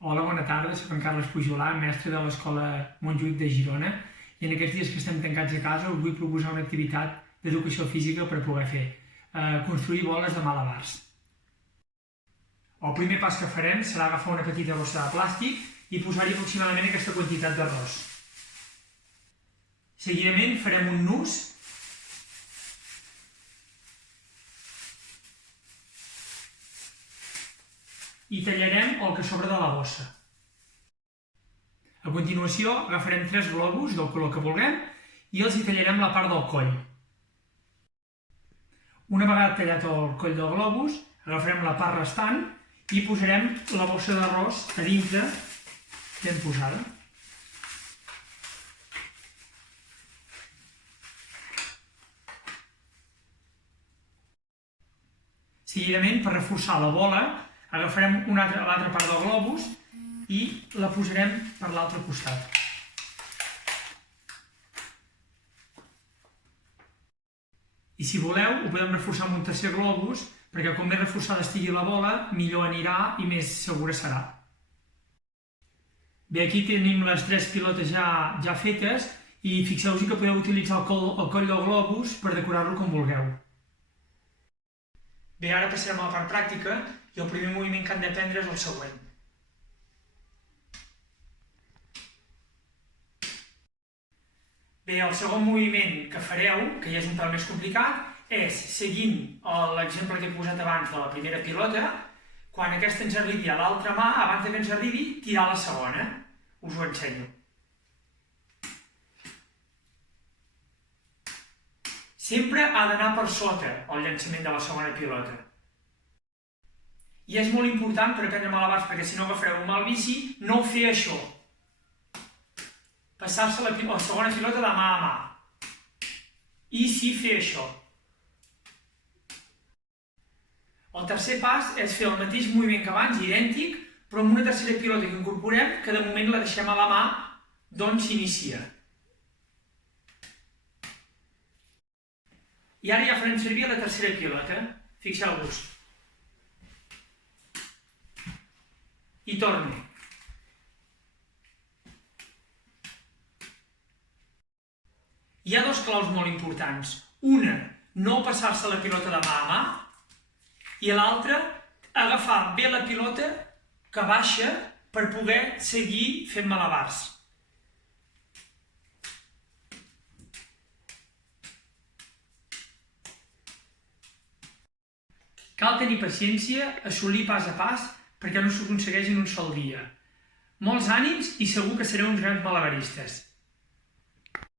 Hola, bona tarda, soc en Carles Pujolà, mestre de l'Escola Montjuïc de Girona, i en aquests dies que estem tancats a casa us vull proposar una activitat d'educació física per poder fer, construir boles de malabars. El primer pas que farem serà agafar una petita bossa de plàstic i posar-hi aproximadament aquesta quantitat d'arròs. Seguidament farem un nus i tallarem el que sobra de la bossa. A continuació agafarem 3 globus del color que vulguem i els hi tallarem la part del coll. Una vegada tallat el coll del globus, agafarem la part restant i posarem la bossa d'arròs a dintre ben posada. Seguidament, per reforçar la bola, agafarem l'altra part del globus i la posarem per l'altre costat. I si voleu, ho podem reforçar amb un tercer globus, perquè com més reforçada estigui la bola, millor anirà i més segura serà. Bé, aquí tenim les 3 pilotes ja fetes i fixeu-vos que podeu utilitzar el coll del globus per decorar-lo com vulgueu. Bé, ara passarem a la part pràctica i el primer moviment que han d'aprendre és el següent. Bé, el segon moviment que fareu, que ja és un pèl més complicat, és, seguint l'exemple que he posat abans de la primera pilota, quan aquesta ens arribi a l'altra mà, abans que ens arribi, tirar la segona. Us ho ensenyo. Sempre ha d'anar per sota el llançament de la segona pilota. I és molt important per aprendre malabars, perquè si no agafareu un mal vici, no fer això. Passar-se la segona pilota de mà a mà. I sí fer això. El tercer pas és fer el mateix moviment que abans, idèntic, però amb una tercera pilota que incorporem, que de moment la deixem a la mà d'on s'inicia. I ara ja farem servir la tercera pilota. Fixeu-vos. I torno. Hi ha 2 claus molt importants. Una, no passar-se la pilota de mà a mà, i l'altra, agafar bé la pilota que baixa per poder seguir fent malabars. Cal tenir paciència, assolir pas a pas, perquè no s'aconsegueix en un sol dia. Molts ànims i segur que sereu uns grans malabaristes.